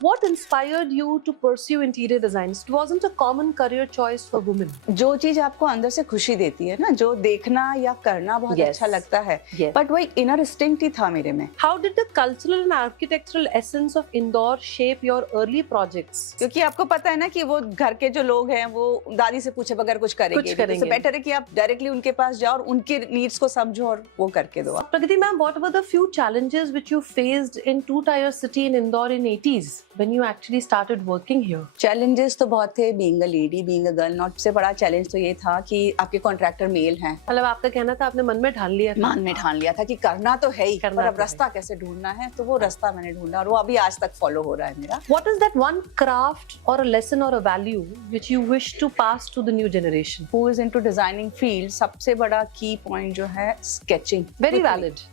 What inspired you to pursue interior design? It wasn't a common career choice for women. जो चीज आपको अंदर से खुशी देती है ना, जो देखना या करना बहुत Yes. अच्छा लगता है, Yes. बट वो एक इनर इंस्टिंक्ट ही था मेरे में। How did the cultural and architectural essence of Indore shape your early projects? क्योंकि आपको पता है ना कि वो घर के जो लोग हैं वो दादी से पूछे बगैर कुछ करेंगे, तो इससे बेटर है कि आप डायरेक्टली उनके पास जाओ और उनके नीड्स को समझो और वो करके दो। Pragati ma'am, what were the few challenges which you faced in two-tier city in Indore in 80s when you actually started working here? Challenges तो बहुत थे, being a lady, being a girl. Not से बड़ा challenge तो ये था कि आपके कॉन्ट्रैक्टर मेल हैं। मतलब आपका कहना था आपने मन में ठान लिया था? मान में ठान लिया था कि करना तो है ही, करना पर अब तो है। रास्ता कैसे ढूंढना है, तो वो रास्ता मैंने ढूंढा और वो अभी आज तक फॉलो हो रहा है मेरा। What is that one craft or a lesson or a value which you wish to pass to the new generation? Who is into designing field, सबसे बड़ा की पॉइंट जो है स्केचिंग। Very valid.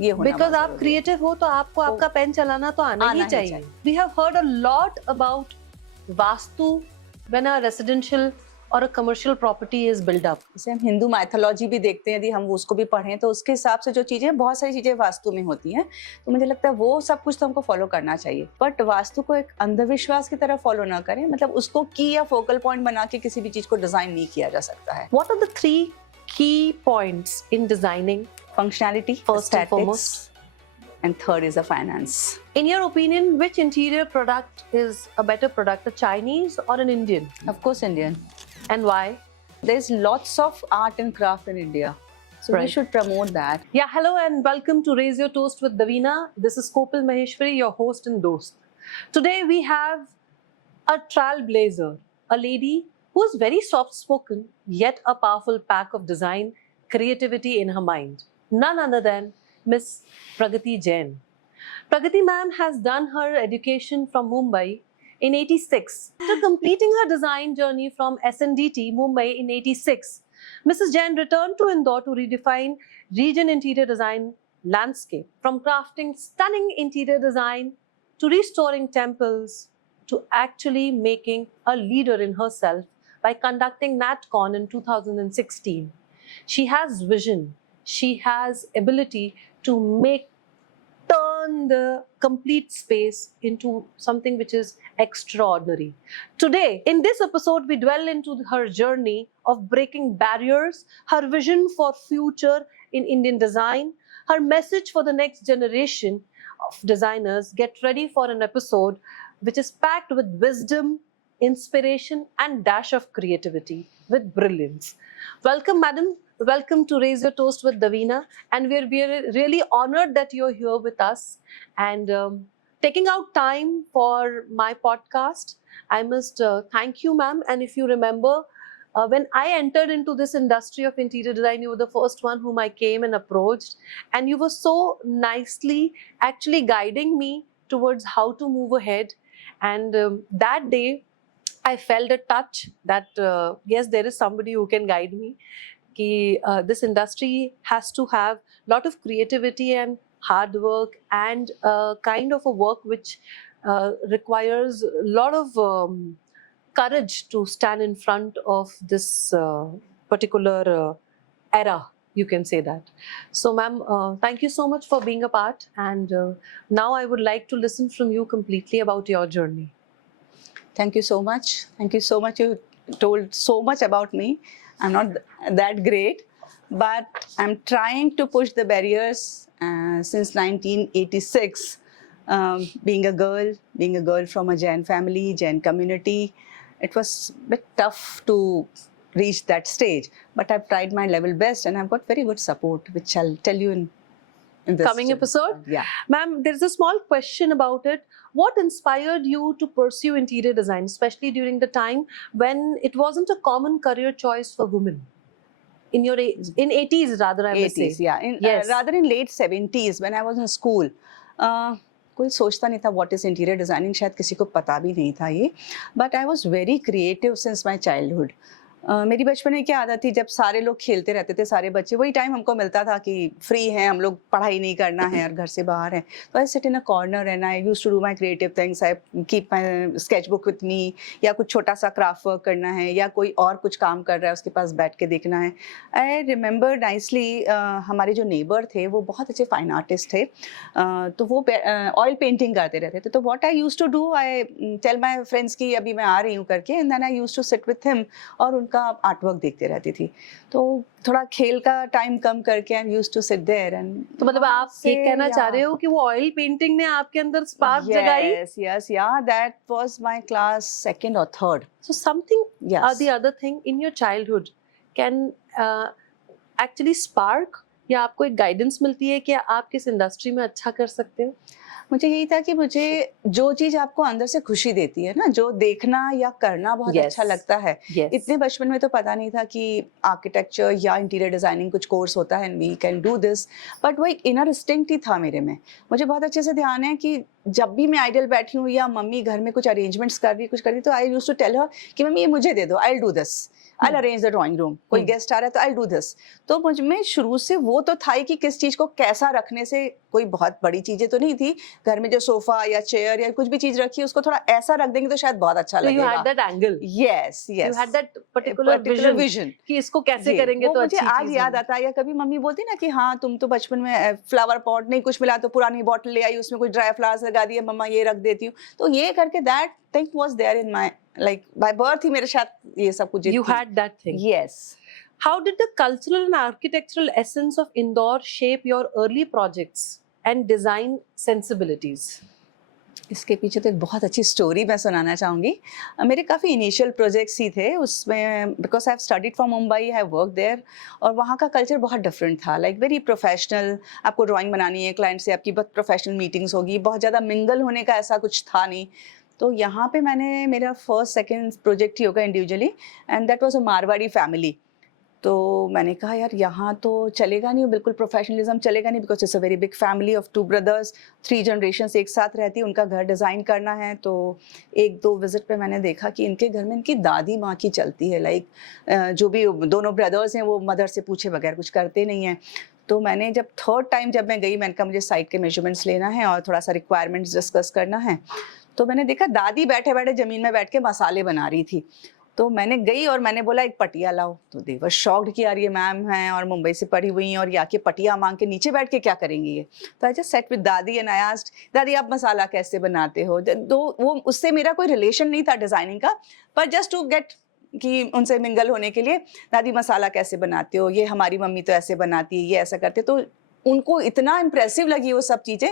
ये होना Because बहुत आप जरूरी है। क्रिएटिव हो तो आपको आपका पेन चलाना तो आना ही चाहिए। We have heard a lot about vastu when a residential or a commercial property is built up. जैसे हम हिंदू माइथोलॉजी भी देखते हैं, यदि हम उसको भी पढ़ें तो उसके हिसाब से जो चीजें, बहुत सारी चीजें वास्तु में होती हैं, तो मुझे लगता है वो सब कुछ तो हमको फॉलो करना चाहिए, बट वास्तु को एक अंधविश्वास की तरह फॉलो ना करें। मतलब उसको की या फोकल पॉइंट बना के किसी भी चीज को डिजाइन नहीं किया जा सकता है। What are the three key points in designing? Functionality First and foremost. and third is the finance. In your opinion, which interior product is a better product, a Chinese or an Indian? Of course Indian. And why? There's lots of art and craft in India, so Right. we should promote that. Yeah, hello and welcome to Raise Your Toast with Davina. This is Kopil Maheshwari, your host and dost. Today we have a trailblazer, a lady who is very soft-spoken, yet a powerful pack of design, creativity in her mind. None other than Miss Pragati Jain. Pragati ma'am has done her education from Mumbai in 86. After completing her design journey from SNDT Mumbai in 86, Mrs. Jain returned to Indore to redefine region interior design landscape, from crafting stunning interior design to restoring temples to actually making a leader in herself by conducting NatCon in 2016. She has vision, she has ability to turn the complete space into something which is extraordinary. Today, in this episode, we dwell into her journey of breaking barriers, her vision for future in Indian design, her message for the next generation of designers. Get ready for an episode which is packed with wisdom, inspiration, and dash of creativity with brilliance. Welcome, madam. Welcome to Raise Your Toast with Davina. And we're really honored that you're here with us and taking out time for my podcast. I must thank you, ma'am. And if you remember, when I entered into this industry of interior design, you were the first one whom I came and approached. And you were so nicely actually guiding me towards how to move ahead. And that day, I felt a touch that, yes, there is somebody who can guide me. This industry has to have a lot of creativity and hard work and kind of a work which requires a lot of courage to stand in front of this particular era, you can say that. So ma'am, thank you so much for being a part, and now I would like to listen from you completely about your journey. Thank you so much. Thank you so much. You told so much about me. I'm not that great, but I'm trying to push the barriers since 1986. Being a girl from a Jain family, Jain community, it was a bit tough to reach that stage. But I've tried my level best, and I've got very good support, which I'll tell you in this Coming episode? Yeah. Ma'am, there's a small question about it. What inspired you to pursue interior design, especially during the time when it wasn't a common career choice for women? In 80s rather, I would say. 80s, yeah. Yes. Rather in late 70s when I was in school. कोई सोचता नहीं था what is interior designing, शायद किसी को पता भी नहीं था ये. But I was very creative since my childhood. मेरी बचपन में क्या आदत थी, जब सारे लोग खेलते रहते थे, सारे बच्चे, वही टाइम हमको मिलता था कि फ्री हैं हम लोग, पढ़ाई नहीं करना है और घर से बाहर हैं, तो I sit in a corner and I used to do my creative things. I keep my sketch book with me, या कुछ छोटा सा क्राफ्ट वर्क करना है, या कोई और कुछ काम कर रहा है उसके पास बैठ के देखना है। आई रिमेंबर नाइसली, हमारे जो नेबर थे वो बहुत अच्छे फाइन आर्टिस्ट थे, तो वो ऑयल पेंटिंग करते रहते थे। तो what I used to do, I tell my friends कि अभी मैं आ रही हूँ करके, and then I used to sit with him और उनका आर्ट वर्क देखते रहती थी। तो थोड़ा खेल का टाइम कम करके I used to sit there and, तो मतलब आप ये कहना चाह रहे हो कि वो ऑयल पेंटिंग ने आपके अंदर स्पार्क जगाई? Yes, yes, yeah, that was my class second or third. So something Yes. or the other thing in your childhood can actually spark, या आपको एक गाइडेंस मिलती है कि आप किस इंडस्ट्री में अच्छा कर सकते हो? मुझे यही था कि मुझे जो चीज आपको अंदर से खुशी देती है ना, जो देखना या करना बहुत Yes. अच्छा लगता है। Yes. इतने बचपन में तो पता नहीं था कि आर्किटेक्चर या इंटीरियर डिजाइनिंग कुछ कोर्स होता है, we can do this, but वो एक इनर इंस्टिंक्ट ही था मेरे में। मुझे बहुत अच्छे से ध्यान है कि जब भी मैं आइडल बैठी हूँ या मम्मी घर में कुछ अरेंजमेंट्स कर रही, कुछ कर रही, तो I used to tell her कि मम्मी ये मुझे दे दो, I will do this, I arrange the drawing room, कोई गेस्ट आ रहा है तो आई डू दिस। तो मुझ में शुरू से वो तो था ही कि किस चीज को कैसा रखने से, कोई बहुत बड़ी चीजें तो नहीं थी, घर में जो सोफा या चेयर या कुछ भी चीज रखी है उसको थोड़ा ऐसा रख देंगे तो शायद बहुत अच्छा लगेगा। You had that angle. Yes, yes. You had that particular vision कि इसको कैसे करेंगे तो अच्छी चीज है। मुझे आज याद आता है, या कभी मम्मी बोलती ना कि हाँ तुम तो बचपन में फ्लावर पॉट नहीं कुछ मिला तो पुरानी बॉटल ले आई, उसमें कुछ ड्राई फ्लावर्स लगा दिए, मम्मा ये रख देती हूँ, तो ये करके that thing was there in my, like by birth ही मेरे साथ ये सब कुछ। You had that thing. Yes. How did the cultural and architectural essence of Indore shape your early projects and design sensibilities? इसके पीछे तो एक बहुत अच्छी स्टोरी मैं सुनाना चाहूँगी। मेरे काफ़ी इनिशियल प्रोजेक्ट्स ही थे उसमें, because I have studied from Mumbai, I have work there, और वहाँ का कल्चर बहुत डिफरेंट था, लाइक वेरी प्रोफेशनल। आपको ड्राइंग बनानी है, क्लाइंट से आपकी बहुत प्रोफेशनल मीटिंग्स होगी, बहुत ज़्यादा मिंगल होने का ऐसा कुछ था नहीं। तो यहाँ पे मैंने मेरा फर्स्ट सेकेंड प्रोजेक्ट ही होगा individually, and that was a Marwari family. तो मैंने कहा यार यहाँ तो चलेगा नहीं, बिल्कुल प्रोफेशनलिज्म चलेगा नहीं, because it's a very big family of 2 brothers, 3 generations एक साथ रहती है, उनका घर डिज़ाइन करना है। तो 1-2 विजिट पे मैंने देखा कि इनके घर में इनकी दादी माँ की चलती है, लाइक जो भी दोनों ब्रदर्स हैं वो मदर से पूछे बगैर कुछ करते नहीं हैं। तो मैंने जब थर्ड टाइम जब मैं गई, मैंने कहा मुझे साइट के मेजरमेंट्स लेना है और थोड़ा सा रिक्वायरमेंट्स डिस्कस करना है। तो मैंने देखा दादी बैठे बैठे ज़मीन में बैठ के मसाले बना रही थी। तो मैंने गई और मैंने बोला एक पटिया लाओ, तो दे वर शॉक्ड कि यार ये मैम हैं और मुंबई से पढ़ी हुई हैं और या के पटिया मांग के नीचे बैठ के क्या करेंगी ये। तो आई जस्ट सेट विद दादी एंड आई आस्क्ड, दादी आप मसाला कैसे बनाते हो? तो वो उससे मेरा कोई रिलेशन नहीं था डिज़ाइनिंग का, पर जस्ट टू गेट कि उनसे मिंगल होने के लिए, दादी मसाला कैसे बनाते हो, ये हमारी मम्मी तो ऐसे बनाती है, ये ऐसा करते। तो उनको इतना इम्प्रेसिव लगी वो सब चीज़ें,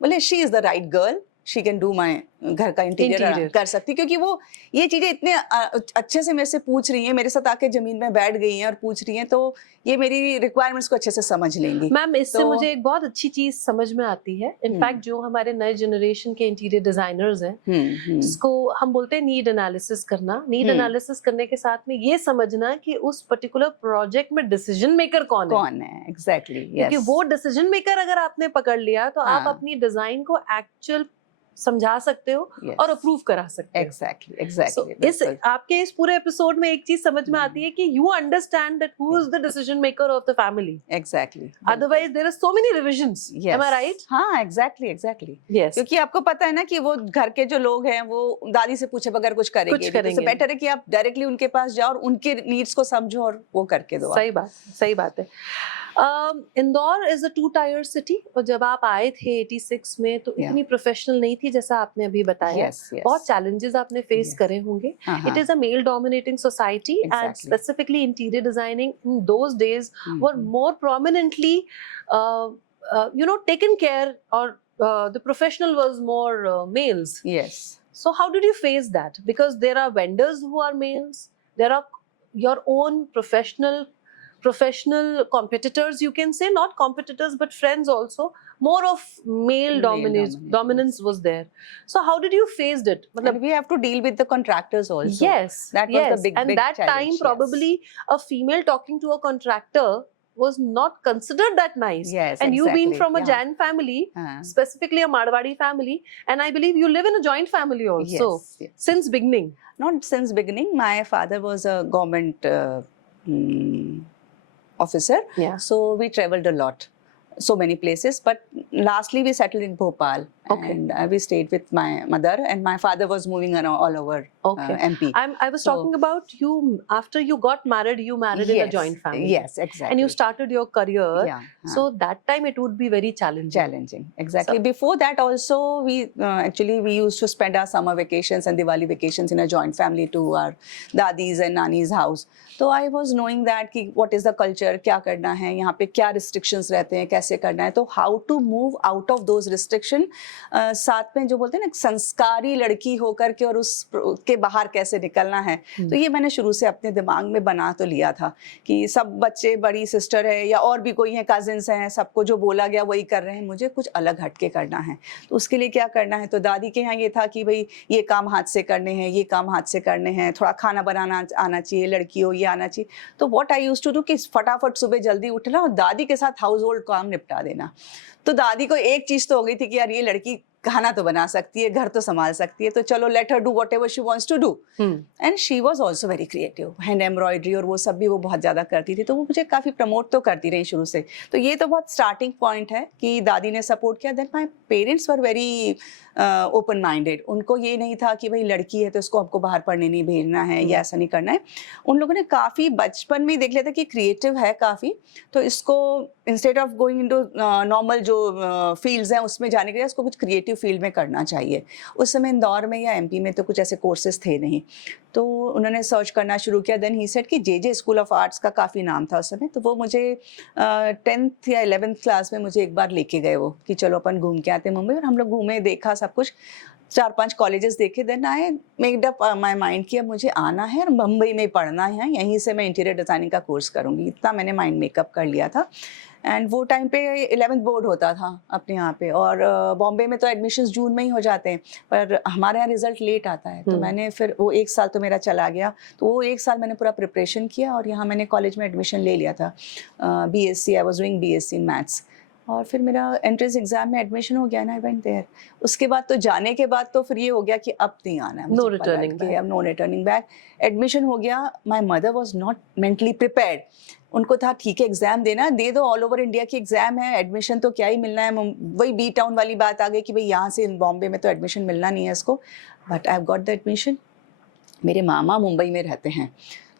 बोले she is the right girl, she can do my घर का इंटीरियर कर सकती, क्योंकि वो ये चीज़ें इतने अच्छे से मेरे से पूछ रही हैं, मेरे साथ आके ज़मीन में बैठ गई हैं और पूछ रही हैं, तो ये मेरी रिक्वायरमेंट्स को अच्छे से समझ लेंगी। मैम इससे मुझे एक बहुत अच्छी चीज़ समझ में आती है, इनफैक्ट जो हमारे नए जनरेशन के इंटीरियर डिजाइनर्स हैं, इसको हम बोलते हैं नीड एनालिसिस करना। नीड एनालिसिस करने के साथ में ये समझना कि उस पर्टिकुलर प्रोजेक्ट में डिसीजन मेकर कौन है। एग्जैक्टली, क्योंकि वो डिसीजन मेकर अगर आपने पकड़ लिया तो आप अपनी डिजाइन को एक्चुअल समझा सकते हो और अप्रूव करा सकते हो। एग्जैक्टली। इस आपके इस पूरे एपिसोड में एक चीज समझ में आती है कि you understand that who is the decision maker of the family. Exactly, otherwise there are so many revisions. Am I right? हाँ, एग्जैक्टली। यस, क्योंकि आपको पता है ना कि वो घर के जो लोग हैं वो दादी से पूछे बगैर कुछ करेंगे, तो बेटर है कि आप डायरेक्टली उनके पास जाओ और उनके नीड्स को समझो और वो करके दो। सही बात है। Indore is a 2-tier city, और जब आप आए थे 86 में तो इतनी प्रोफेशनल नहीं थी जैसा आपने अभी बताया। बहुत चैलेंजेस आपने फेस करे होंगे। It is a male dominating society and specifically interior designing in those days were more prominently taken care, और the professional was more males. Yes. So how did you face that? Because there are vendors who are males, there are your own professional competitors, you can say, not competitors but friends also, more of male dominance was there. So how did you face it? And we have to deal with the contractors also. Yes, that was the big and that challenge. time probably a female talking to a contractor was not considered that nice. Yes, And you being exactly. from a Yeah. Jain family, Uh, specifically a Marwadi family, and I believe you live in a joint family also yes, yes. since beginning. Not since beginning. My father was a government mm, officer, Yeah. so we traveled a lot, so many places. But lastly, we settled in Bhopal, Okay. and we stayed with my mother. And my father was moving around all over Okay. MP. I was So- talking about you after you got married. You married in a joint family. Yes, exactly. And you started your career. Yeah. So that time it would be very challenging. Exactly. So- Before that also, we actually we used to spend our summer vacations and Diwali vacations in a joint family to our dadis and nani's house. So I was knowing that कि what is the culture, क्या करना है, यहाँ पे क्या restrictions रहते हैं, कैसे करना है, तो how to move out of those restrictions, साथ में जो बोलते हैं ना संस्कारी लड़की होकर के और उसके बाहर कैसे निकलना है, तो ये मैंने शुरू से अपने दिमाग में बना तो लिया था कि सब बच्चे बड़ी सिस्टर है या और भी कोई है कजिन्स हैं, सबको जो बोला गया वही कर रहे हैं, मुझे कुछ अलग हटके करना है, तो उसके लिए क्या करना है, तो दादी के यहाँ ये था कि भाई ये काम हाथ से करने हैं, ये काम हाथ से करने हैं, थोड़ा खाना बनाना आना चाहिए, लड़की हो ये आना चाहिए, तो what I used to do कि फटाफट सुबह जल्दी उठना और दादी के साथ हाउस होल्ड काम निपटा देना। तो दादी को एक चीज तो हो गई थी कि यार ये लड़की खाना तो बना सकती है, घर तो संभाल सकती है, तो चलो let her do whatever she wants to do. And she was also very creative, hand embroidery और वो सब भी वो बहुत ज़्यादा करती थी, तो वो मुझे काफ़ी प्रमोट तो करती रही शुरू से। तो ये तो बहुत स्टार्टिंग पॉइंट है कि दादी ने सपोर्ट किया। Then my parents were very open minded, उनको ये नहीं था कि भाई लड़की है तो इसको हमको बाहर पढ़ने नहीं भेजना है या ऐसा नहीं करना है। उन लोगों ने काफ़ी बचपन में देख लिया था कि क्रिएटिव है काफ़ी, तो इसको instead of going into normal जो फील्ड्स हैं उसमें जाने के लिए इसको कुछ क्रिएटिव फील्ड में करना चाहिए। उस समय इंदौर में या एमपी में तो कुछ ऐसे कोर्सेज थे नहीं, तो उन्होंने सर्च करना शुरू किया। देन ही सेड कि जे स्कूल ऑफ आर्ट्स का काफ़ी नाम था उस समय, तो वो मुझे 10th या 11th क्लास में मुझे एक बार लेके गए वो कि चलो अपन घूम के आते हैं मुंबई, और हम लोग घूमे, देखा सब कुछ, 4-5 कॉलेजेस देखे। Then I made up my mind कि अब मुझे आना है और मुंबई में पढ़ना है, यहीं से मैं इंटीरियर डिज़ाइनिंग का कोर्स करूँगी, इतना मैंने माइंड मेकअप कर लिया था। एंड वो टाइम पे 11th बोर्ड होता था अपने यहाँ पे, और बॉम्बे में तो एडमिशन्स जून में ही हो जाते हैं, पर हमारे यहाँ रिजल्ट लेट आता है, तो मैंने फिर वो 1 साल तो मेरा चला गया, तो वो 1 साल मैंने पूरा प्रिपरेशन किया और यहाँ मैंने कॉलेज में एडमिशन ले लिया था, BSc, I was doing BSc in maths, और फिर मेरा एंट्रेंस एग्जाम में एडमिशन हो गया ना, आई वेंट देयर। उसके बाद तो जाने के बाद तो फिर ये हो गया कि अब नहीं आना है, No returning back. अब नो रिटर्निंग बैक। एडमिशन हो गया, my mother was not mentally prepared, उनको था ठीक है एग्जाम देना, दे दो, ऑल ओवर इंडिया की एग्जाम है, एडमिशन तो क्या ही मिलना है, वही बी टाउन वाली बात आ गई कि भाई यहाँ से बॉम्बे में तो एडमिशन मिलना नहीं है इसको। But I have got the admission. मेरे मामा मुंबई में रहते हैं,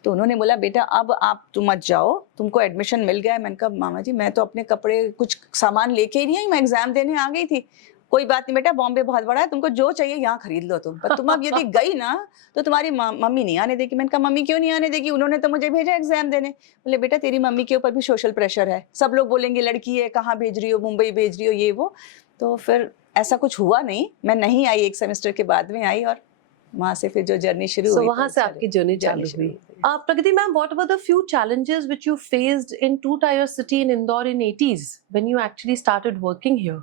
तो उन्होंने बोला बेटा अब आप तुम मत जाओ, तुमको एडमिशन मिल गया है। मैंने कहा मामा जी मैं तो अपने कपड़े कुछ सामान लेके ही नहीं आई, मैं एग्जाम देने आ गई थी। कोई बात नहीं बेटा, बॉम्बे बहुत बड़ा है, तुमको जो चाहिए यहाँ खरीद लो तुम, पर तुम अब यदि गई ना तो तुम्हारी मम्मी नहीं आने देगी। मैंने कहा मम्मी क्यों नहीं आने देगी, उन्होंने तो मुझे भेजा एग्जाम देने। बोले बेटा तेरी मम्मी के ऊपर भी सोशल प्रेशर है, सब लोग बोलेंगे लड़की है, कहाँ भेज रही हो, मुंबई भेज रही हो, ये वो। तो फिर ऐसा कुछ हुआ नहीं, मैं नहीं आई, 1 सेमेस्टर के बाद में आई, और वहाँ से फिर जो जर्नी शुरू हुई, वहाँ से आपकी जर्नी चालू हुई। Pragati ma'am, what were the few challenges which you faced in two-tier city in Indore in 80s when you actually started working here?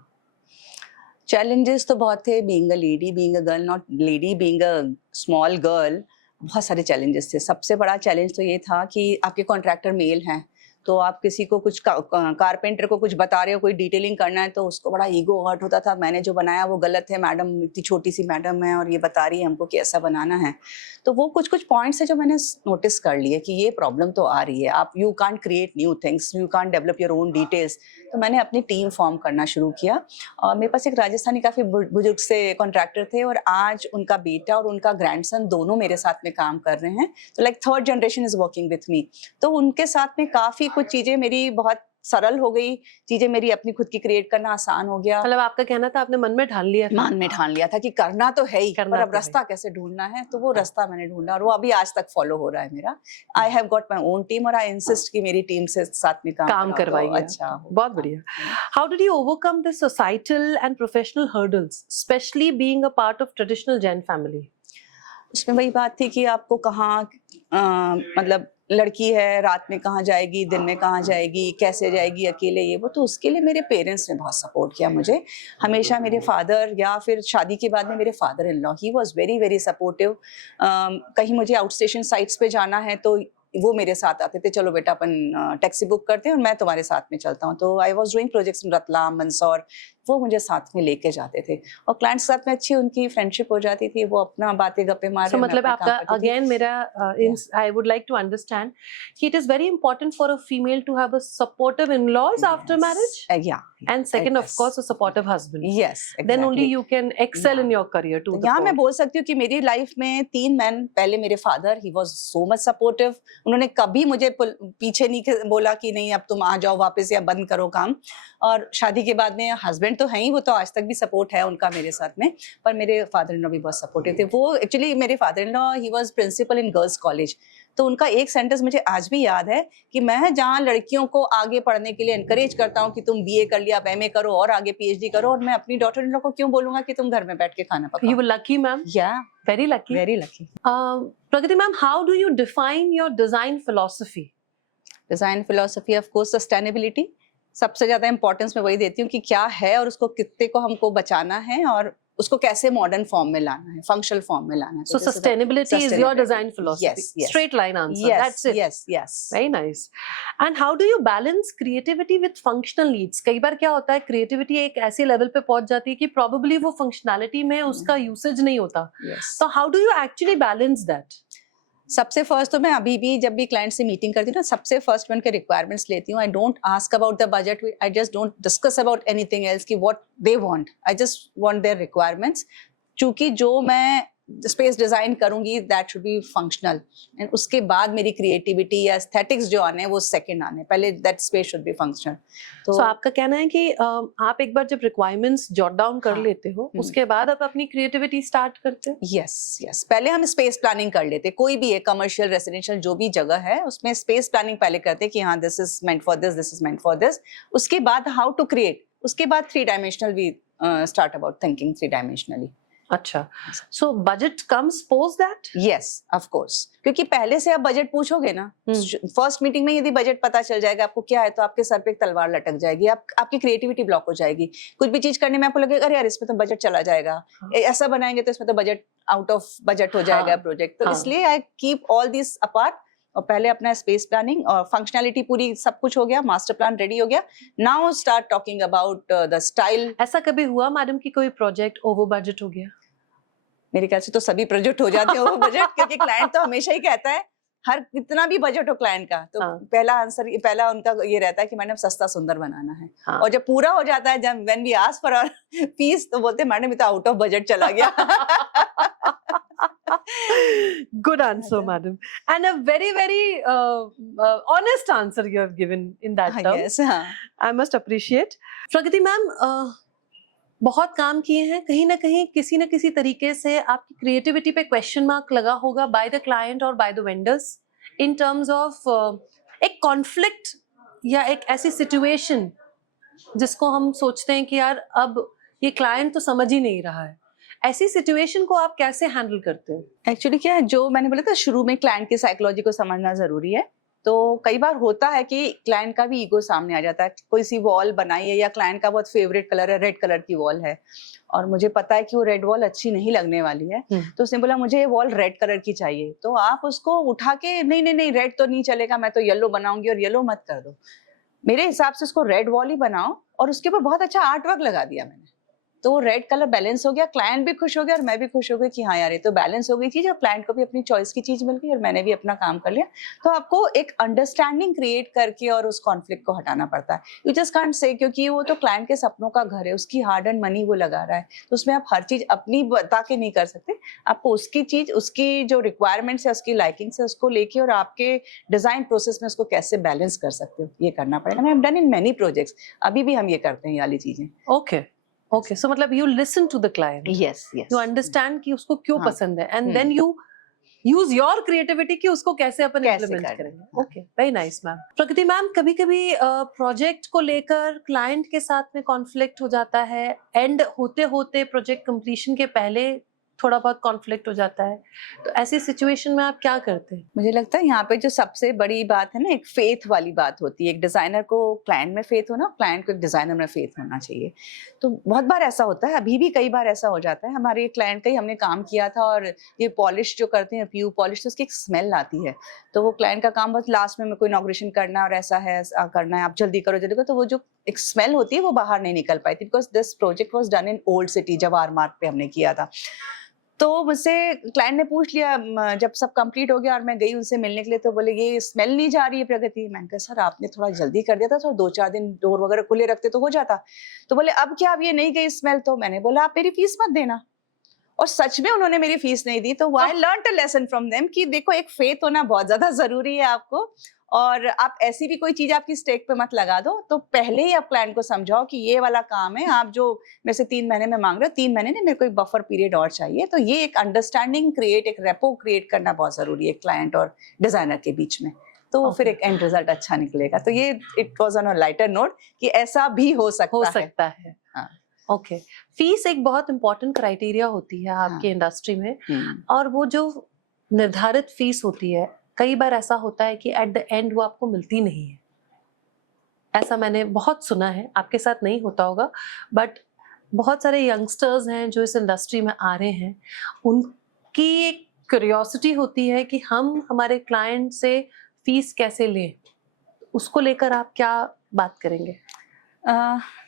Challenges तो बहुत थे, being a lady, being a girl, not lady, being a small girl, बहुत सारे challenges थे। सबसे बड़ा challenge तो ये था कि आपके कॉन्ट्रैक्टर मेल हैं, तो आप किसी को कुछ कारपेंटर को कुछ बता रहे हो, कोई डिटेलिंग करना है, तो उसको बड़ा ईगो हर्ट होता था, मैंने जो बनाया वो गलत है, मैडम इतनी छोटी सी मैडम है और ये बता रही है हमको कि ऐसा बनाना है। तो वो कुछ कुछ पॉइंट्स है जो मैंने नोटिस कर लिए कि ये प्रॉब्लम तो आ रही है, आप you can't create new things, you can't develop your own details. तो मैंने अपनी टीम फॉर्म करना शुरू किया, और मेरे पास एक राजस्थानी काफ़ी बुजुर्ग से कॉन्ट्रैक्टर थे, और आज उनका बेटा और उनका ग्रैंडसन दोनों मेरे साथ में काम कर रहे हैं, तो like 3rd generation is working with me. तो उनके साथ में काफ़ी कुछ चीज़ें मेरी बहुत सरल हो गई, चीजें मेरी अपनी खुद की क्रिएट करना आसान हो गया। मतलब आपका कहना था आपने मन में ठान लिया था? मन में ठान लिया था कि करना तो है ही, पर अब तो रास्ता कैसे ढूंढना है, तो वो रास्ता मैंने ढूंढा, और वो अभी आज तक फॉलो हो रहा है मेरा। I have got my own team, और आई इंसिस्ट कि मेरी टीम से साथ में काम करवाइए। अच्छा हो। बहुत बढ़िया। How did you overcome this societal and professional hurdles, specially being a part of traditional Jain family? उसमें वही बात थी कि आपको कहाँ मतलब लड़की है, रात में कहाँ जाएगी, दिन में कहाँ जाएगी, कैसे जाएगी अकेले, ये वो। तो उसके लिए मेरे पेरेंट्स ने बहुत सपोर्ट किया मुझे हमेशा। मेरे फादर, या फिर शादी के बाद में मेरे father in law, he was very very supportive. कहीं मुझे आउट स्टेशन साइट्स पे जाना है तो वो मेरे साथ आते थे, चलो बेटा अपन टैक्सी बुक करते हैं और मैं तुम्हारे साथ में चलता हूँ। तो I was doing projects in Ratlam, Mandsaur, वो मुझे साथ में लेके जाते थे और क्लाइंट्स के साथ में अच्छी उनकी फ्रेंडशिप हो जाती थी, वो अपना बातें गप्पे मार So रहे, मैं मतलब अपना आपका काम करती थी। again मेरा I would like to understand कि it is very important for a female to have a supportive in-laws after marriage Yeah. and second of Yes. course a supportive husband. Yes, Then only exactly. you can excel in Yeah. your career to तो the यहाँ मैं core. बोल सकती हूँ कि मेरी life में 3 man, पहले मेरे father, he was so much supportive, उन्होंने कभी मुझे पीछे नहीं बोला कि नहीं अब तुम आ जाओ वापस या बंद करो काम। और शादी के बाद में हस्बैंड तो है ही, वो तो आज तक भी सपोर्ट है उनका मेरे साथ में, पर मेरे फादर इन लॉ भी बहुत सपोर्टिव थे। वो एक्चुअली मेरे father in law, he was principal in girls college, तो उनका एक सेंटेंस मुझे आज भी याद है कि मैं जहाँ लड़कियों को आगे पढ़ने के लिए एनकरेज करता हूँ कि तुम बीए कर लिया, अब एमए करो और आगे पीएचडी करो, और मैं अपनी डॉटर इन लॉ को क्यों बोलूंगा कि तुम घर में बैठ के खाना पकाओ। You were lucky, ma'am. Yeah, Very lucky. very lucky. Pragati ma'am, how do you define your design philosophy? Design philosophy of course sustainability, सबसे ज्यादा इंपॉर्टेंस मैं वही देती हूँ कि क्या है और उसको कितने को हमको बचाना है और उसको कैसे मॉडर्न फॉर्म में लाना है, फंक्शनल फॉर्म में लाना है। So sustainability is your design philosophy. Yes, yes. Straight line answer. Yes, That's it. yes, yes. Very nice. And how do you balance creativity with functional needs? कई बार क्या होता है, creativity एक ऐसे लेवल पे पहुंच जाती है कि probably वो functionality में उसका usage नहीं होता. Yes. So how do you actually balance that? सबसे फर्स्ट तो मैं अभी भी जब भी क्लाइंट से मीटिंग करती हूँ ना, सबसे फर्स्ट मैं उनके रिक्वायरमेंट्स लेती हूँ। I don't ask about the budget, I just don't discuss about anything else कि what they want, I just want their requirements. चूंकि जो मैं स्पेस डिजाइन करूंगी that should be functional, and उसके बाद मेरी क्रिएटिविटी या एस्थेटिक्स जो आने वो सेकंड आने, पहले that space should be functional. तो आपका कहना है कि आप एक बार जब रिक्वायरमेंट्स जॉट डाउन कर हाँ, लेते हो उसके बाद आप अपनी क्रिएटिविटी स्टार्ट करते हो? यस यस, पहले हम स्पेस प्लानिंग कर लेते, कोई भी है कमर्शियल रेसिडेंशियल जो भी जगह है उसमें स्पेस प्लानिंग पहले करते कि हाँ this is meant for this, this is meant for this. उसके बाद हाउ टू क्रिएट, उसके बाद 3 dimensional we start about thinking 3 dimensionally. अच्छा, so budget comes post that? Yes of course, क्योंकि पहले से आप बजट पूछोगे ना, फर्स्ट मीटिंग में यदि बजट पता चल जाएगा आपको क्या है, तो आपके सर पे एक तलवार लटक जाएगी, आपकी क्रिएटिविटी ब्लॉक हो जाएगी। कुछ भी चीज करने में आपको लगेगा अरे यार इसमें तो बजट चला जाएगा, ऐसा बनाएंगे तो इसमें तो बजट आउट ऑफ बजट हो जाएगा प्रोजेक्ट। तो इसलिए I keep all this apart, और पहले अपना स्पेस प्लानिंग और फंक्शनैलिटी पूरी सब कुछ हो गया, मास्टर प्लान रेडी हो गया, now start talking about the style. ऐसा कभी हुआ मैडम कि कोई प्रोजेक्ट ओवर बजट हो गया? मेरे ख्याल से तो सभी प्रोजेक्ट हो जाते हैं ओवर बजट, क्योंकि क्लाइंट तो हमेशा ही कहता है, हर कितना भी बजट हो क्लाइंट का, तो पहला उनका ये रहता है कि मैडम सस्ता सुंदर बनाना है। और जब पूरा हो जाता है, जब when we ask for our fees, तो बोलते हैं मैडम ये तो आउट ऑफ बजट चला गया। Good answer, madam, and a very honest answer you have given in that term. Yes, I must appreciate. Pragati ma'am, बहुत काम किए हैं, कहीं ना कहीं किसी न किसी तरीके से आपकी क्रिएटिविटी पे क्वेश्चन मार्क लगा होगा बाय द क्लाइंट और by the vendors in terms of एक कॉन्फ्लिक्ट या एक ऐसी सिचुएशन जिसको हम सोचते हैं कि यार अब ये क्लाइंट तो समझ ही नहीं रहा है। ऐसी सिचुएशन को आप कैसे हैंडल करते हो? एक्चुअली क्या है, जो मैंने बोला था शुरू में, क्लाइंट की साइकोलॉजी को समझना जरूरी है। तो कई बार होता है कि क्लाइंट का भी ईगो सामने आ जाता है, कोई सी वॉल बनाई है या क्लाइंट का बहुत फेवरेट कलर है, रेड कलर की वॉल है, और मुझे पता है कि वो रेड वॉल अच्छी नहीं लगने वाली है, तो उसने बोला मुझे ये वॉल रेड कलर की चाहिए। तो आप उसको उठा के नहीं रेड तो नहीं चलेगा, मैं तो येलो बनाऊंगी, और येलो मत कर दो, मेरे हिसाब से उसको रेड वॉल ही बनाओ, और उसके ऊपर बहुत अच्छा आर्ट वर्क लगा दिया मैंने, तो वो रेड कलर बैलेंस हो गया, क्लाइंट भी खुश हो गया और मैं भी खुश हो गई कि हाँ यार ये तो बैलेंस हो गई चीज, और क्लाइंट को भी अपनी चॉइस की चीज मिल गई और मैंने भी अपना काम कर लिया। तो आपको एक अंडरस्टैंडिंग क्रिएट करके और उस कॉन्फ्लिक्ट को हटाना पड़ता है। यू जस्ट कांट से, क्योंकि वो तो क्लाइंट के सपनों का घर है, उसकी हार्ड एंड मनी वो लगा रहा है, तो उसमें आप हर चीज अपनी बता के नहीं कर सकते, आपको उसकी चीज, उसकी जो रिक्वायरमेंट्स है, उसकी लाइकिंग्स है, उसको लेके और आपके डिजाइन प्रोसेस में उसको कैसे बैलेंस कर सकते हो, ये करना पड़ेगा। I have done in many projects, अभी भी हम ये करते हैं ये वाली चीजें। ओके, सो मतलब you listen to the client. Yes. You understand कि उसको क्यों हाँ. पसंद है, and then you use your creativity कि उसको कैसे अपन implement करेंगे। Okay, very nice ma'am. प्रकृति मैम, कभी-कभी प्रोजेक्ट को लेकर क्लाइंट के साथ में कॉन्फ्लिक्ट हो जाता है, एंड होते-होते प्रोजेक्ट कंप्लीशन के पहले थोड़ा बहुत कॉन्फ्लिक्ट हो जाता है, तो ऐसी सिचुएशन में आप क्या करते हैं? मुझे लगता है यहाँ पे जो सबसे बड़ी बात है ना, एक फेथ वाली बात होती है। एक डिजाइनर को क्लाइंट में फेथ होना, क्लाइंट को एक डिजाइनर में फेथ होना चाहिए। तो बहुत बार ऐसा होता है, अभी भी कई बार ऐसा हो जाता है। हमारे एक क्लाइंट का ही हमने काम किया था, और ये पॉलिश जो करते हैं, पीयू पॉलिश, तो उसकी एक स्मेल आती है। तो वो क्लाइंट का काम बस लास्ट में कोई इनॉग्रेशन करना है और ऐसा है, ऐसा करना है, आप जल्दी करो जल्दी करो। तो वो जो एक स्मेल होती है वो बाहर नहीं निकल पाई थी, because this project was done in old city, Jawahar मार्ग पे हमने किया था। तो मुझसे क्लाइंट ने पूछ लिया जब सब कंप्लीट हो गया और मैं गई उनसे मिलने के लिए, तो बोले ये स्मेल नहीं जा रही है प्रगति। मैंने कहा सर आपने थोड़ा जल्दी कर दिया था, थोड़ा 2-4 दिन डोर वगैरह खुले रखते तो हो जाता। तो बोले अब क्या, अब ये नहीं गई स्मेल? तो मैंने बोला आप मेरी फीस मत देना। और सच में उन्होंने मेरी फीस नहीं दी। तो I learn a lesson from them कि देखो, एक फेथ होना बहुत ज्यादा जरूरी है आपको, और आप ऐसी भी कोई चीज आपकी स्टेक पे मत लगा दो। तो पहले ही आप क्लाइंट को समझाओ कि ये वाला काम है, आप जो मेरे से 3 महीने में मांग रहे हो, 3 महीने नहीं, मेरे को एक बफर पीरियड और चाहिए। तो ये एक अंडरस्टैंडिंग क्रिएट, एक रेपो क्रिएट करना बहुत जरूरी है क्लाइंट और डिजाइनर के बीच में। तो फिर एक एंड रिजल्ट अच्छा निकलेगा। तो ये it was on a lighter note कि ऐसा भी हो सकता है। हाँ। ओके, फीस एक बहुत इंपॉर्टेंट क्राइटेरिया होती है आपकी इंडस्ट्री में, और वो जो निर्धारित फीस होती है, कई बार ऐसा होता है कि एट द एंड वो आपको मिलती नहीं है। ऐसा मैंने बहुत सुना है, आपके साथ नहीं होता होगा, बट बहुत सारे यंगस्टर्स हैं जो इस इंडस्ट्री में आ रहे हैं, उनकी एक क्यूरियोसिटी होती है कि हम हमारे क्लाइंट से फीस कैसे लें। उसको लेकर आप क्या बात करेंगे?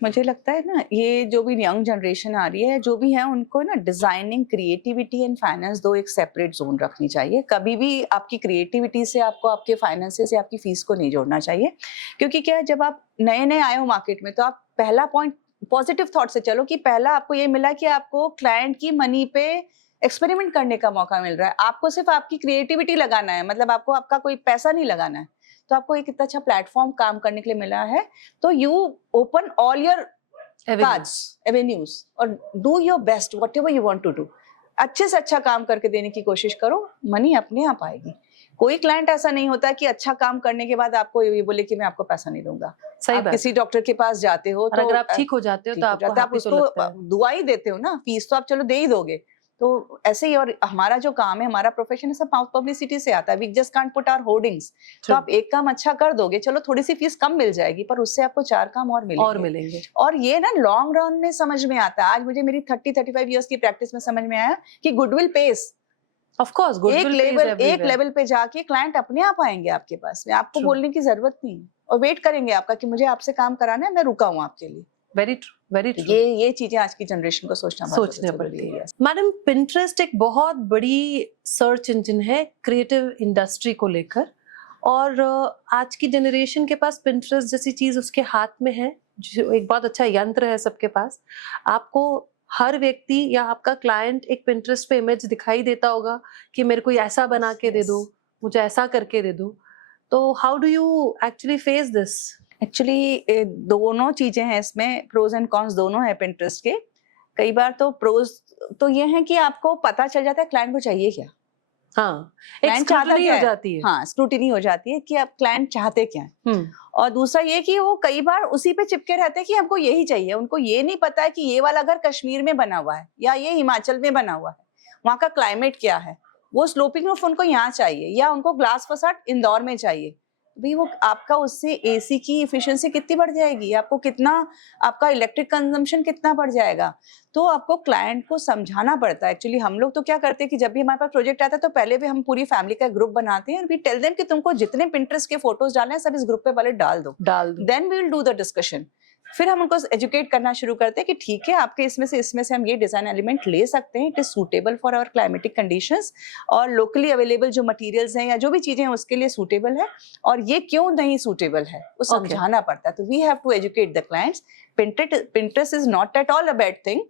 मुझे लगता है ना, ये जो भी यंग जनरेशन आ रही है, जो भी है, उनको ना डिजाइनिंग, क्रिएटिविटी एंड फाइनेंस दो एक सेपरेट जोन रखनी चाहिए। कभी भी आपकी क्रिएटिविटी से आपको आपके फाइनेंसेस या आपकी फीस को नहीं जोड़ना चाहिए। क्योंकि क्या है, जब आप नए नए आए हो मार्केट में, तो आप पहला पॉइंट पॉजिटिव थॉट से चलो कि पहला आपको ये मिला कि आपको क्लाइंट की मनी पे एक्सपेरिमेंट करने का मौका मिल रहा है। आपको सिर्फ आपकी क्रिएटिविटी लगाना है, मतलब आपको आपका कोई पैसा नहीं लगाना है। तो आपको एक इतना अच्छा प्लेटफॉर्म काम करने के लिए मिला है। तो you open all your cards, avenues, और do your best, whatever you want to do. अच्छे से अच्छा काम करके देने की कोशिश करो, मनी अपने आप आएगी। कोई क्लाइंट ऐसा नहीं होता कि अच्छा काम करने के बाद आपको ये बोले कि मैं आपको पैसा नहीं दूंगा। सही आप बात। किसी डॉक्टर के पास जाते हो तो अगर आप ठीक हो जाते हो तो आपको आप happy तो लगता है। उसको दुआ ही देते हो ना, फीस तो आप चलो दे ही दोगे। तो ऐसे ही, और हमारा जो काम है, हमारा प्रोफेशन है, सब पब्लिसिटी से आता है। We just can't put our hoardings. तो आप एक काम अच्छा कर दोगे, चलो थोड़ी सी फीस कम मिल जाएगी, पर उससे आपको 4 काम और मिलेंगे। और ये ना लॉन्ग रन में समझ में आता है। आज मुझे मेरी 30-35 इयर्स की प्रैक्टिस में समझ में आया कि गुडविल पेस। ऑफ कोर्स, एक लेवल पे जाके क्लाइंट अपने आप आएंगे आपके पास में, आपको बोलने की जरूरत नहीं है, और वेट करेंगे आपका कि मुझे आपसे काम कराना है, मैं रुका हूँ आपके लिए। Very true, very true. ये चीजें आज की जनरेशन को सोचना पड़ती है। मैडम, पिंटरेस्ट एक बहुत बड़ी सर्च इंजन है क्रिएटिव इंडस्ट्री को लेकर, और आज की जनरेशन के पास पिंटरेस्ट जैसी चीज उसके हाथ में है, जो एक बहुत अच्छा यंत्र है सबके पास। आपको हर व्यक्ति या आपका क्लाइंट एक पिंटरेस्ट पे इमेज दिखाई देता होगा कि मेरे को ऐसा बना के दे दो, मुझे ऐसा करके दे दो। तो how do you actually face this? Actually दोनों चीजें हैं इसमें, प्रोज एंड कॉन्स दोनों है पिंटरेस्ट के। कई बार तो प्रोज तो ये है कि आपको पता चल जाता है क्लाइंट को चाहिए क्या। हाँ, एक स्क्रूटनी हो जाती है। हाँ, स्क्रूटनी हो जाती है कि आप क्लाइंट चाहते क्या है। और दूसरा ये कि वो कई बार उसी पे चिपके रहते हैं कि हमको यही चाहिए। उनको ये नहीं पता है कि ये वाला घर कश्मीर में बना हुआ है या ये हिमाचल में बना हुआ है, वहाँ का क्लाइमेट क्या है, वो स्लोपिंग रूफ उनको यहाँ चाहिए, या उनको ग्लास फसाड इंदौर में चाहिए। भाई वो आपका उससे एसी की एफिशिएंसी कितनी बढ़ जाएगी, आपको कितना, आपका इलेक्ट्रिक कंजम्पशन कितना बढ़ जाएगा। तो आपको क्लाइंट को समझाना पड़ता है। एक्चुअली हम लोग तो क्या करते हैं कि जब भी हमारे पास प्रोजेक्ट आता है तो पहले भी हम पूरी फैमिली का ग्रुप बनाते हैं, और वी टेल देम कि तुमको जितने पिंटरेस्ट के फोटोज डालने हैं सब इस ग्रुप पे पहले डाल दो। Then we will do the discussion. फिर हम उनको एजुकेट करना शुरू करते हैं कि ठीक है, आपके इसमें से हम ये डिजाइन एलिमेंट ले सकते हैं, it is suitable for our climatic conditions, और लोकली अवेलेबल जो मटेरियल्स हैं या जो भी चीजें हैं उसके लिए सूटेबल है, और ये क्यों नहीं सूटेबल है वो समझाना पड़ता है। तो we have to educate the clients. Pinterest is not at all a bad thing,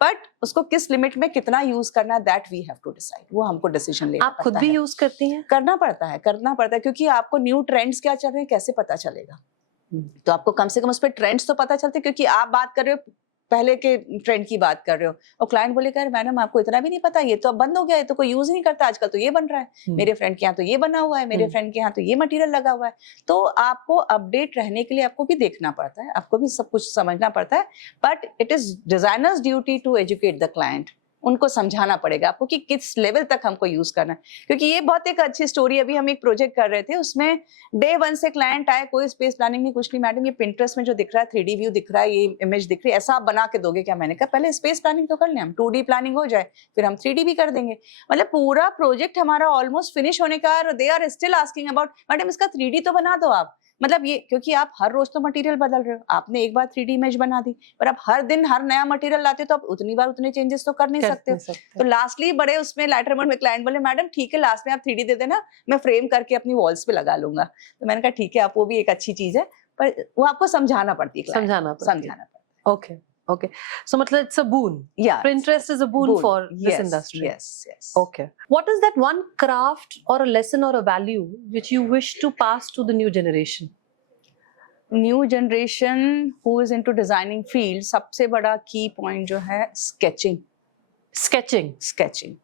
but उसको किस लिमिट में कितना यूज करना, that we have to decide. वो हमको डिसीजन लेना पड़ता है। आप खुद भी यूज करती हैं? करना पड़ता है, क्योंकि आपको न्यू ट्रेंड्स क्या चल रहे हैं कैसे पता चलेगा। तो आपको कम से कम उस पर ट्रेंड्स तो पता चलते, क्योंकि आप बात कर रहे हो पहले के ट्रेंड की बात कर रहे हो, और क्लाइंट बोलेगा मैडम आपको इतना भी नहीं पता, ये तो अब बंद हो गया है, तो कोई यूज नहीं करता आजकल, तो ये बन रहा है, मेरे फ्रेंड के यहाँ तो ये बना हुआ है, मेरे फ्रेंड के यहाँ तो ये मटेरियल लगा हुआ है। तो आपको अपडेट रहने के लिए आपको भी देखना पड़ता है, आपको भी सब कुछ समझना पड़ता है, but it is designers duty to educate the client उनको समझाना पड़ेगा आपको कि किस लेवल तक हमको यूज करना है, क्योंकि ये बहुत एक अच्छी स्टोरी। अभी हम एक प्रोजेक्ट कर रहे थे, उसमें डे 1 से क्लाइंट आए, कोई स्पेस प्लानिंग नहीं, कुछ नहीं, मैडम ये पिंटरेस्ट में जो दिख रहा है 3D व्यू दिख रहा है, ये इमेज दिख रही है, ऐसा आप बना के दोगे क्या? मैंने कहा पहले स्पेस प्लानिंग तो कर लें हम, 2D प्लानिंग हो जाए फिर हम 3D भी कर देंगे। मतलब पूरा प्रोजेक्ट हमारा ऑलमोस्ट फिनिश होने का, they are still asking about madam इसका 3D तो बना दो आप। मतलब ये, क्योंकि आप हर रोज तो मटेरियल बदल रहे हो, आपने एक बार 3D इमेज बना दी, पर आप हर दिन हर नया मटेरियल लाते हो तो आप उतनी बार उतने चेंजेस तो कर नहीं सकते हो। तो लास्टली बड़े उसमें लाइटर मोड में क्लाइंट बोले मैडम ठीक है लास्ट में आप 3D दे देना, मैं फ्रेम करके अपनी वॉल्स पे लगा लूंगा। तो मैंने कहा ठीक है, आप वो भी एक अच्छी चीज है, पर वो आपको समझाना पड़ती है, समझाना पड़ता है। Okay. Okay. So, matlab, it's a boon. Yeah. Pinterest is a boon for this Yes, industry. Yes, yes. Okay. What is that one craft or a lesson or a value which you wish to pass to the new generation? New generation who is into designing field, सबसे बड़ा की point जो है sketching. Sketching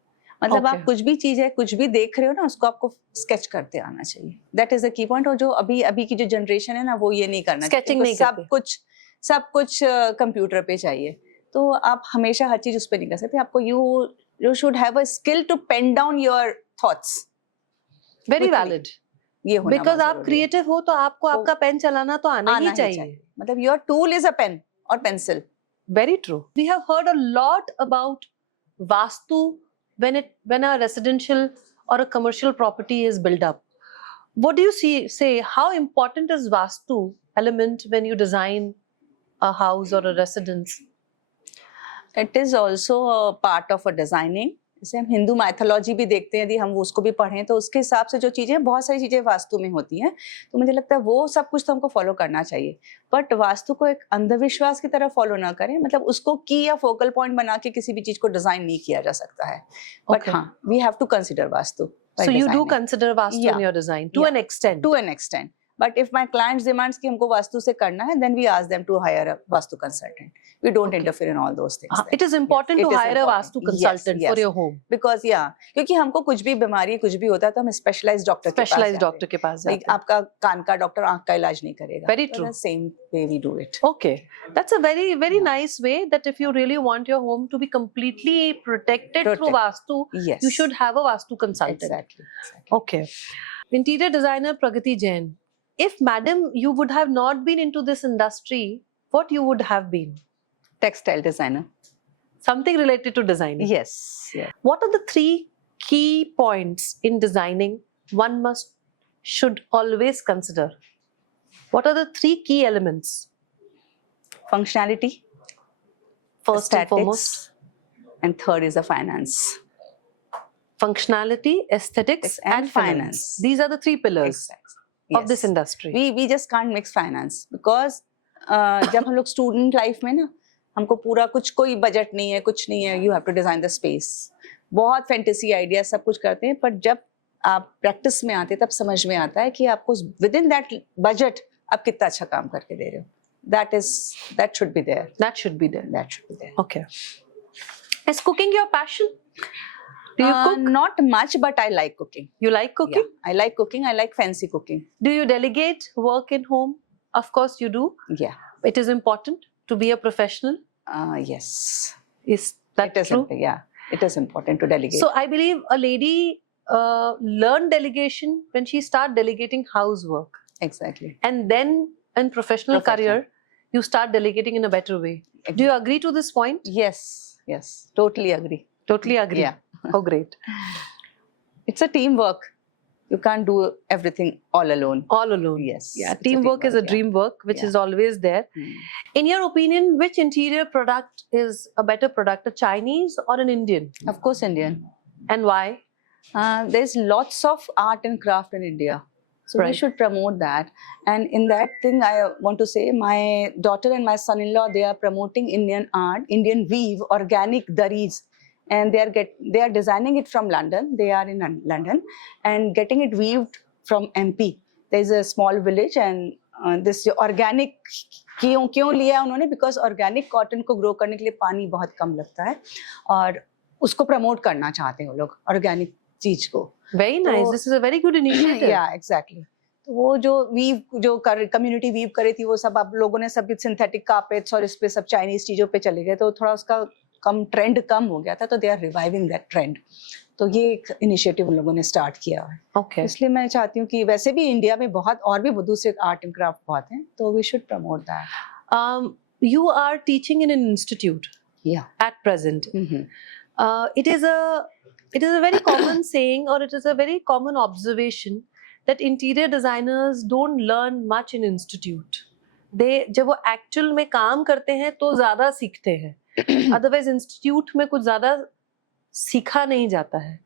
मतलब Okay. आप कुछ भी चीज है, कुछ भी देख रहे हो ना, उसको आपको स्केच करते आना चाहिए। That is the key point. और जो अभी की जो जनरेशन है ना, वो ये नहीं करना, Sketching नहीं करते। सब कुछ कंप्यूटर पे चाहिए। तो आप हमेशा हर चीज उस पर नहीं कर सकते। आपको you should have a skill to pen down your thoughts. Very valid. ये होना Because बहुत आप जरूरी है। क्रिएटिव हो तो आपको आपका पेन चलाना तो आना ही चाहिए। मतलब your tool is a pen और pencil. Very true. We have heard a lot about Vastu when a residential or a commercial property is built up. What do you say how important is Vastu element when you design a house or a residence? It is also part of a designing. जैसे हम Hindu mythology भी देखते हैं, यदि हम उसको भी पढ़ें तो उसके हिसाब से जो चीजें, बहुत सारी चीजें वास्तु में होती हैं, तो मुझे लगता है वो सब कुछ तो हमको फॉलो करना चाहिए। बट वास्तु को एक अंधविश्वास की तरह फॉलो ना करें, मतलब उसको की या फोकल पॉइंट बना के किसी भी चीज को डिजाइन नहीं किया जा सकता है। But Okay. हाँ, we have to consider vastu. So you do consider Vastu in your design to an extent. To an extent. But if my clients demands कि हमको वास्तु से करना है, then we ask them to hire a vastu consultant. We don't interfere in all those things. It is important to hire a Vastu consultant for your home. Because क्योंकि हमको कुछ भी बीमारी कुछ भी होता है तो हम स्पेशलाइज्ड डॉक्टर के पास जाते हैं। आपका कान का डॉक्टर आंख का इलाज नहीं करेगा। Very true. Same way we do it. Okay, that's a very nice way, that if you really want your home to be completely protected through Vastu, Yes. you should have a Vastu consultant. Exactly. Okay. Interior designer Pragati Jain. If madam you would have not been into this industry, what you would have been? Textile designer. Something related to designing. Yes. What are the 3 key points in designing one should always consider? What are the 3 key elements? Functionality. First and foremost. And third is the finance. Functionality, aesthetics, and finance. These are the 3 pillars. Exactly. Of this industry. We just can't mix finance because जब हम लोग student life में ना, हमको पूरा कुछ, कोई budget नहीं है, कुछ नहीं है, you have to design the space, बहुत फैंटेसी आइडिया सब कुछ करते हैं, पर जब आप प्रैक्टिस में आते तब समझ में आता है कि आपको विद इन दैट बजट आप कितना अच्छा काम करके दे रहे हो। that should be there. That should be there. Okay. Is cooking your passion? Do you cook? Not much, but I like cooking. You like cooking? Yeah, I like cooking. I like fancy cooking. Do you delegate work in home? Of course you do. Yeah. It is important to be a professional. Yes. Is that true? Yeah, it is important to delegate. So I believe a lady learn delegation when she start delegating housework. Exactly. And then in professional career, you start delegating in a better way. Exactly. Do you agree to this point? Yes. Totally agree. Yeah. Oh, great. It's a teamwork. You can't do everything all alone. Yes. Yeah, teamwork is a dream work, which is always there. In your opinion, which interior product is a better product, a Chinese or an Indian? Of course, Indian. And why? There's lots of art and craft in India. So we should promote that. And in that thing, I want to say, my daughter and my son-in-law, they are promoting Indian art, Indian weave, organic daris. And they are designing it from London. They are in London and getting it weaved from MP. There's a small village and this organic क्यों लिया उन्होंने? Because organic cotton को grow करने के लिए पानी बहुत कम लगता है और उसको promote करना चाहते हैं वो लोग, organic चीज को। Very nice. This is a very good initiative. Yeah, exactly. तो वो जो कम्युनिटी वीव करे थी, वो सब आप लोगों ने सब सिंथेटिक कार्पेट्स और इस पे सब चाइनीज चीजों पे चले गए, तो थोड़ा उसका ट्रेंड कम हो गया था, तो they are reviving that trend. तो ये एक इनिशिएटिव उन लोगों ने स्टार्ट किया है। Okay. इसलिए मैं चाहती हूँ कि वैसे भी इंडिया में बहुत और भी दूसरे आर्ट एंड क्राफ्ट बहुत हैं, तो we should promote that. You are teaching in an institute या at present. It is a very common saying, or it is a very common observation that interior designers don't learn much in institute. जब वो actual में काम करते हैं तो ज्यादा सीखते हैं, otherwise institute में कुछ ज्यादा सीखा नहीं जाता है.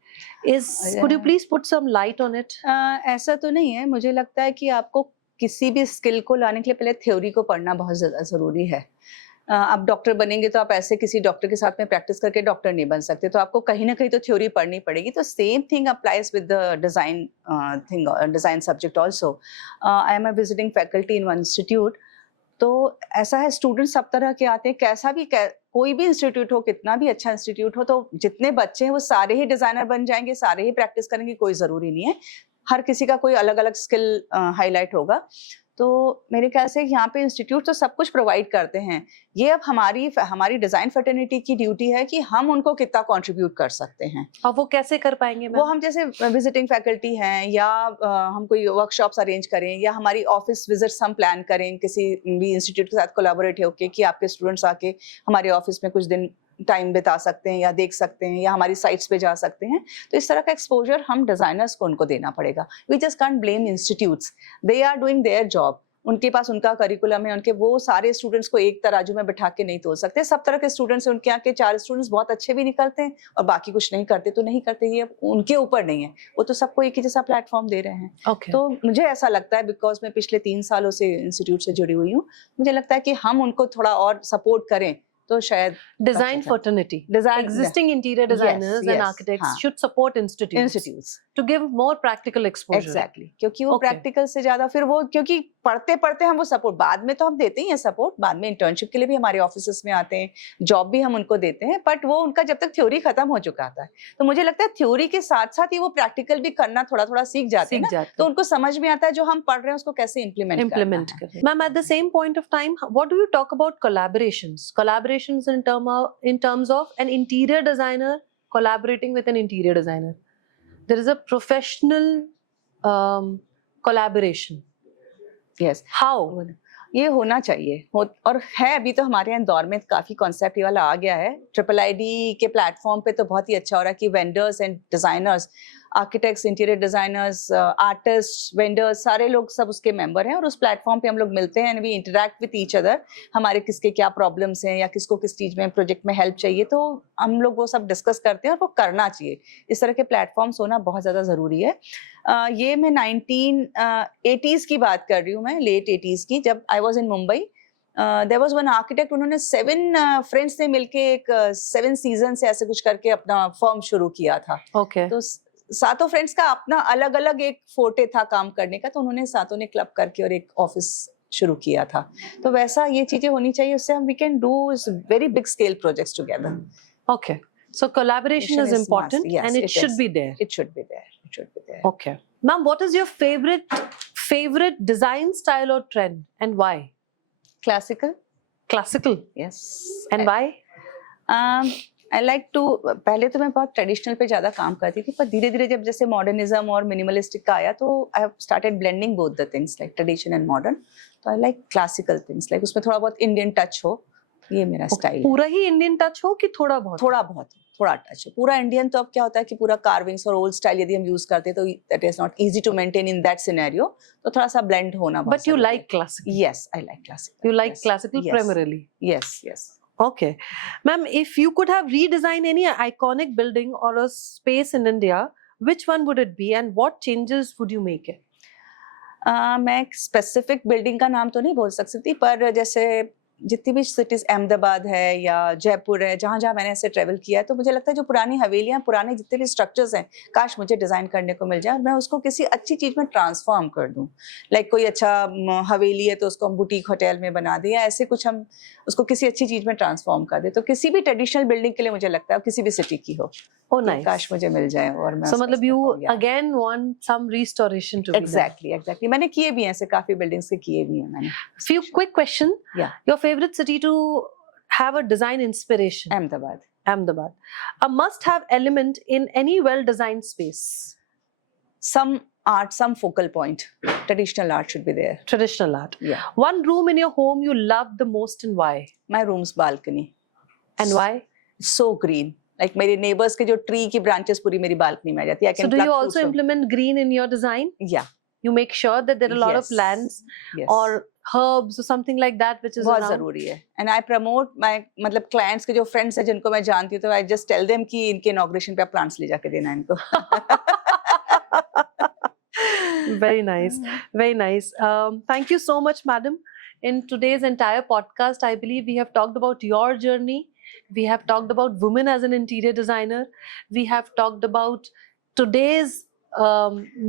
Could you please put some light on it? ऐसा तो नहीं है, मुझे लगता है कि आपको किसी भी स्किल को लाने के लिए पहले थ्योरी को पढ़ना बहुत ज़्यादा ज़रूरी है। आप डॉक्टर बनेंगे तो आप ऐसे किसी डॉक्टर के साथ में प्रैक्टिस करके डॉक्टर नहीं बन सकते, तो आपको कहीं ना कहीं तो थ्योरी पढ़नी पड़ेगी। तो same thing applies with the design subject also. I am a visiting faculty in one institute. तो ऐसा है, स्टूडेंट्स सब तरह के आते हैं, कोई भी इंस्टीट्यूट हो, कितना भी अच्छा इंस्टीट्यूट हो, तो जितने बच्चे हैं वो सारे ही डिज़ाइनर बन जाएंगे, सारे ही प्रैक्टिस करेंगे, कोई ज़रूरी नहीं है। हर किसी का कोई अलग अलग स्किल हाईलाइट होगा। तो मेरे ख्याल से यहाँ पे इंस्टीट्यूट तो सब कुछ प्रोवाइड करते हैं। ये अब हमारी डिज़ाइन फैटर्निटी की ड्यूटी है कि हम उनको कितना कंट्रीब्यूट कर सकते हैं। और वो कैसे कर पाएंगे? वो हम जैसे विजिटिंग फैकल्टी हैं, या हम कोई वर्कशॉप्स अरेंज करें, या हमारी ऑफिस विजिट्स हम प्लान करें किसी भी इंस्टीट्यूट के साथ कोलैबोरेट होकर कि आपके स्टूडेंट्स आके हमारे ऑफिस में कुछ दिन टाइम बिता सकते हैं, या देख सकते हैं, या हमारी साइट्स पे जा सकते हैं। तो इस तरह का एक्सपोजर हम डिजाइनर्स को उनको देना पड़ेगा। We just can't blame institutes, they are doing their job. उनके पास उनका करिकुलम है, उनके वो सारे स्टूडेंट्स को एक तराजू में बिठा के नहीं तोल सकते। सब तरह के स्टूडेंट्स हैं, उनके यहाँ के 4 स्टूडेंट्स बहुत अच्छे भी निकलते हैं और बाकी कुछ नहीं करते तो नहीं करते, ये उनके ऊपर नहीं है। वो तो सबको एक ही जैसा प्लेटफॉर्म दे रहे हैं। Okay. तो मुझे ऐसा लगता है, बिकॉज मैं पिछले 3 सालों से इंस्टीट्यूट से जुड़ी हुई हूँ, मुझे लगता है कि हम उनको थोड़ा और सपोर्ट करें तो शायद design fraternity, existing interior designers and architects should support institutes to give more practical exposure. Exactly, क्योंकि वो प्रैक्टिकल से ज्यादा फिर वो, क्योंकि पढ़ते पढ़ते हम वो सपोर्ट बाद में तो हम देते ही हैं सपोर्ट, बाद में इंटर्नशिप के लिए भी हमारे ऑफिसेस में आते हैं, जॉब भी हम उनको देते हैं, बट वो उनका जब तक थ्योरी खत्म हो चुका आता है, तो मुझे लगता है थ्योरी के साथ साथ ही वो प्रैक्टिकल भी करना थोड़ा थोड़ा सीख जाते हैं ना, तो उनको समझ में आता है जो हम पढ़ रहे हैं उसको कैसे इम्प्लीमेंट करें। Ma'am, at the same point of time, what do you talk about collaborations in terms of an interior designer collaborating with an interior designer? There is a professional collaboration. Yes. How? ये होना चाहिए और है। अभी तो हमारे यहाँ इंदौर में काफी कॉन्सेप्ट ये वाला आ गया है। IIID के प्लेटफॉर्म पे तो बहुत ही अच्छा हो रहा है कि vendors and designers, architects, interior designers, artist, vendors, सारे लोग सब उसके मेंबर हैं और उस प्लेटफॉर्म पे हम लोग मिलते हैं and we interact with each other. हमारे किसके क्या प्रॉब्लम्स हैं या किसको किस चीज़ में प्रोजेक्ट में हेल्प चाहिए, तो हम लोग वो सब डिस्कस करते हैं और वो करना चाहिए। इस तरह के प्लेटफॉर्म्स होना बहुत ज़्यादा ज़रूरी है। ये मैं 1980s की बात कर रही हूँ, मैं लेट 80s की, जब I was in Mumbai. There was one architect, उन्होंने 7 फ्रेंड्स ने मिलके एक 7 सीजन से ऐसे कुछ करके अपना फर्म शुरू किया था। Okay. तो सातों फ्रेंड्स का अपना अलग अलग एक फोर्टे था काम करने का, तो उन्होंने सातों ने क्लब करके और एक ऑफिस शुरू किया था। तो वैसा ये चीजें होनी चाहिए, उससे हम we can do very big scale projects together. Okay. So collaboration is important, yes, and it should be there. It should be there. It should be there. Okay. Ma'am, what is your favorite design style or trend, and why? Classical. Classical. Yes. And why? I like to, पहले तो मैं बहुत traditional पे ज़्यादा काम करती थी, पर धीरे धीरे जब जैसे मॉडर्निज्म और मिनिमलिस्टिक का आया तो I have started blending both the things like tradition and modern. तो I like classical things, like उसमें थोड़ा बहुत इंडियन टच हो, ये मेरा स्टाइल। पूरा ही इंडियन टच हो कि थोड़ा बहुत? थोड़ा टच हो। पूरा इंडियन तो अब क्या होता है कि पूरा कार्विंग्स और ओल्ड स्टाइल यदि हम यूज करते हैं तो that is not easy to maintain in that scenario, तो थोड़ा सा ब्लेंड होना। But you like classical? Yes, I like classical. You like classical primarily? Yes, yes. Okay. Ma'am, if you could have redesigned any iconic building or a space in India, which one would it be and what changes would you make it? मैं एक specific building का नाम तो नहीं बोल सकती, पर जैसे जितनी भी सिटीज, अहमदाबाद है या जयपुर है, जहाँ जहाँ मैंने ऐसे ट्रेवल किया है, तो मुझे लगता है जो पुरानी हवेलियाँ, पुराने जितने भी स्ट्रक्चर्स हैं, काश मुझे डिज़ाइन करने को मिल जाए और मैं उसको किसी अच्छी चीज़ में ट्रांसफॉर्म कर दूँ। लाइक कोई अच्छा हवेली है तो उसको हम बुटीक होटल में बना दें, या ऐसे कुछ हम उसको किसी अच्छी चीज़ में ट्रांसफॉर्म कर दें। तो किसी भी ट्रेडिशनल बिल्डिंग के लिए मुझे लगता है किसी भी सिटी की हो, Oh, nice. काश मुझे मिल जाए। और मैं So मतलब you again want some restoration to be done. Exactly. मैंने किए भी हैं ऐसे, काफी बिल्डिंग्स के किए भी हैं मैंने। Few quick question. Yeah. Your favorite city to have a design inspiration? Ahmedabad. Ahmedabad. A must-have element in any well-designed space. Some art, some focal point. Traditional art should be there. Traditional art. Yeah. One room in your home you love the most and why? My room's balcony. And why? So green. Like मेरे neighbors के जो tree की branches पूरी मेरी balcony में आ जाती है. I So can do pluck you fruits also from- implement green in your design? Yeah. You make sure that there are a lot of Yes. plants Yes. or herbs or something like that which is बहुत around. जरूरी है. And I promote my मतलब clients के जो friends हैं जिनको मैं जानती हूँ तो I just tell them कि इनके inauguration पे आप plants ले जाके देना इनको. Very nice. Very nice. Thank you so much, madam. In today's entire podcast, I believe we have talked about your journey. We have talked about women as an interior designer. We have talked about today's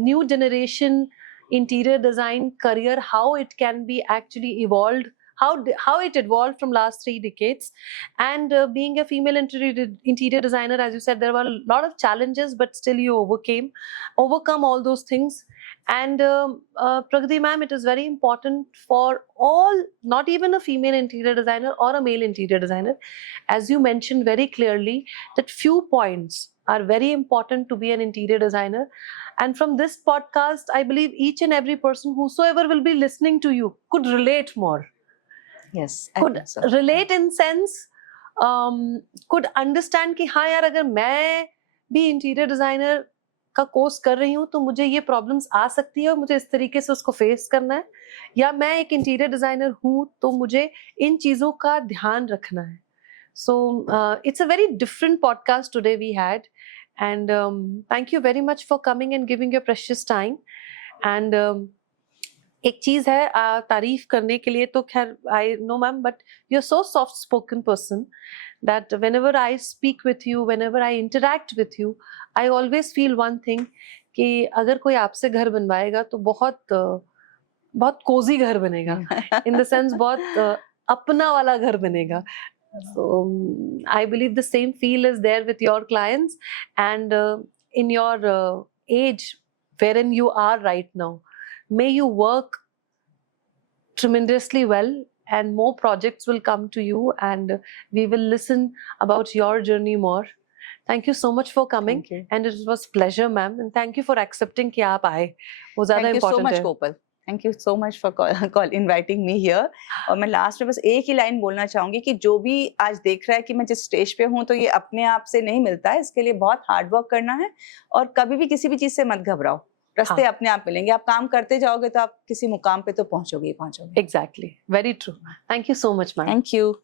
new generation interior design career, how it can be actually evolved, how it evolved from last 3 decades. And being a female interior designer, as you said, there were a lot of challenges, but still you overcome all those things. And Pragati ma'am, it is very important for all, not even a female interior designer or a male interior designer, as you mentioned very clearly, that few points are very important to be an interior designer. And from this podcast, I believe each and every person, whosoever will be listening to you, could relate more. Yes. I Could think so. relate in sense, could understand कि हाँ यार, अगर मैं भी interior designer का course कर रही हूँ तो मुझे ये प्रॉब्लम्स आ सकती है और मुझे इस तरीके से उसको फेस करना है, या मैं एक इंटीरियर डिजाइनर हूँ तो मुझे इन चीज़ों का ध्यान रखना है. So it's a very different podcast today we had, and thank you very much for coming and giving your precious time. And एक चीज है तारीफ करने के लिए तो खैर I know ma'am, but you are so soft spoken person that whenever I speak with you, whenever I interact with you, I always feel one thing कि अगर कोई आपसे घर बनवाएगा तो बहुत कोजी घर बनेगा, in the sense बहुत अपना वाला घर बनेगा. So I believe the same feel is there with your clients, and in your age wherein you are right now, may you work tremendously well, and more projects will come to you, and we will listen about your journey more. Thank you so much for coming. Thank you. And it was pleasure ma'am, and thank you for accepting कि आप आए, वो ज़्यादा Thank you so important much, है. Gopal. Thank you so much for inviting me here. और मैं last में बस एक ही लाइन बोलना चाहूंगी कि जो भी आज देख रहा है कि मैं जिस स्टेज पे हूँ तो ये अपने आप से नहीं मिलता है, इसके लिए बहुत हार्ड वर्क करना है, और कभी भी किसी भी चीज से मत घबराओ, रास्ते अपने आप मिलेंगे. आप काम करते जाओगे तो आप किसी मुकाम पे तो पहुंचोगे ही पहुंचोगे. Exactly. Very true. Thank you so much ma'am. Thank you.